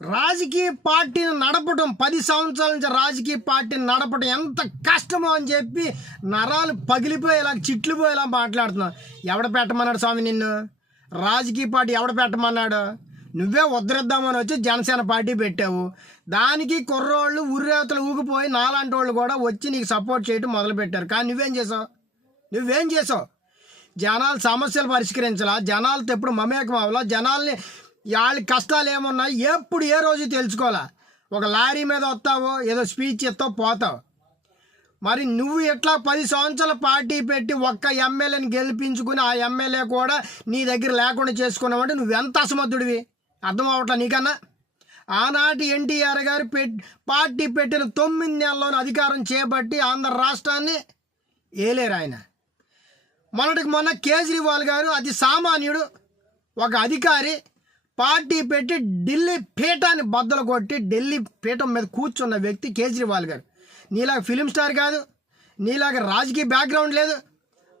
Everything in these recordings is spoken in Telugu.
రాజకీయ పార్టీని నడపడం 10 సంవత్సరాల నుంచి రాజకీయ పార్టీని నడపడం ఎంత కష్టమో అని చెప్పి నరాలు పగిలిపోయేలా చిట్లు పోయేలా మాట్లాడుతున్నావు. ఎవడ పెట్టమన్నాడు స్వామి నిన్ను? రాజకీయ పార్టీ ఎవడ పెట్టమన్నాడు? నువ్వే ఉద్ధరిద్దామని వచ్చి జనసేన పార్టీ పెట్టావు. దానికి కుర్రోళ్ళు ఉర్రేతలు ఊగిపోయి నాలాంటి వాళ్ళు కూడా వచ్చి నీకు సపోర్ట్ చేయడం మొదలుపెట్టారు. కానీ నువ్వేం చేసావు? జనాల సమస్యలు పరిష్కరించాలా? జనాలతో ఎప్పుడు మమేకం అవ్వాలా? జనాల్ని వాళ్ళ కష్టాలు ఏమున్నాయి ఎప్పుడు ఏ రోజు తెలుసుకోవాలా? ఒక లారీ మీద వస్తావో ఏదో స్పీచ్ ఇస్తావు పోతావు. మరి నువ్వు ఎట్లా 10 సంవత్సరాల పార్టీ పెట్టి ఒక్క ఎమ్మెల్యేని గెలిపించుకుని ఆ ఎమ్మెల్యే కూడా నీ దగ్గర లేకుండా చేసుకున్నావంటే నువ్వెంత అసమర్థుడివి అర్థం అవట్లా నీకన్నా? ఆనాటి ఎన్టీఆర్ గారు పార్టీ పెట్టిన 9 నెలల్లోనే అధికారం చేపట్టి ఆంధ్ర రాష్ట్రాన్ని ఏలేరు ఆయన. మొన్న కేజ్రీవాల్ గారు అతి సామాన్యుడు ఒక అధికారి పార్టీ పెట్టి ఢిల్లీ పీఠాన్ని బద్దలు కొట్టి ఢిల్లీ పీఠం మీద కూర్చున్న వ్యక్తి కేజ్రీవాల్ గారు. నీలాగా ఫిలిం స్టార్ కాదు, నీలాగా రాజకీయ బ్యాక్గ్రౌండ్ లేదు,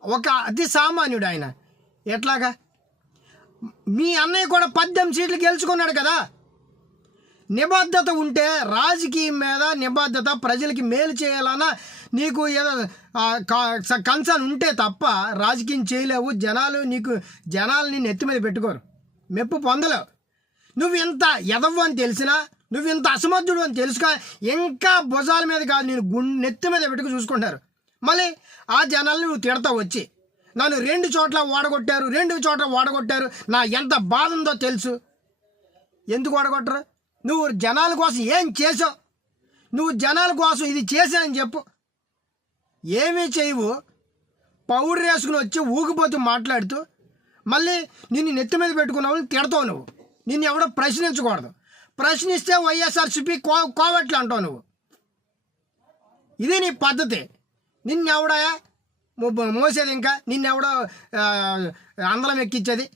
ఒక అతి సామాన్యుడు ఆయన. ఎట్లాగా? మీ అన్నయ్య కూడా 18 సీట్లు గెలుచుకున్నాడు కదా. నిబద్ధత ఉంటే రాజకీయం మీద నిబద్ధత, ప్రజలకి మేలు చేయాలన్నా నీకు ఏదో కన్సర్న్ ఉంటే తప్ప రాజకీయం చేయలేవు. జనాలు నిన్ను ఎత్తి మీద పెట్టుకోరు, మెప్పు పొందలేవు. నువ్వు ఇంత ఎదవ్వు అని తెలిసినా, నువ్వు ఇంత అసమర్థుడు అని తెలుసుక ఇంకా భుజాల మీద కాదు నేను నెత్తి మీద పెట్టుకు చూసుకుంటారు. మళ్ళీ ఆ జనాల్ని నువ్వు తిడతావు వచ్చి, నన్ను 2 చోట్ల ఓడగొట్టారు, నా ఎంత బాధ ఉందో తెలుసు. ఎందుకు ఓడగొట్టరు? నువ్వు జనాల కోసం ఏం చేసావు? నువ్వు జనాల కోసం ఇది చేశానని చెప్పు. ఏమీ చేయవు, పౌడర్ వేసుకుని వచ్చి ఊగిపోతూ మాట్లాడుతూ మళ్ళీ నిన్ను నెత్తి మీద పెట్టుకున్నావు తిడతావు. నువ్వు నిన్ను ఎవడో ప్రశ్నించకూడదు. ప్రశ్నిస్తే వైఎస్ఆర్సీపీ కోవట్లు అంటావు నువ్వు. ఇది నీ పద్ధతి. నిన్నెవడా మోసేది? ఇంకా నిన్నెవడో అందలం ఎక్కించేది?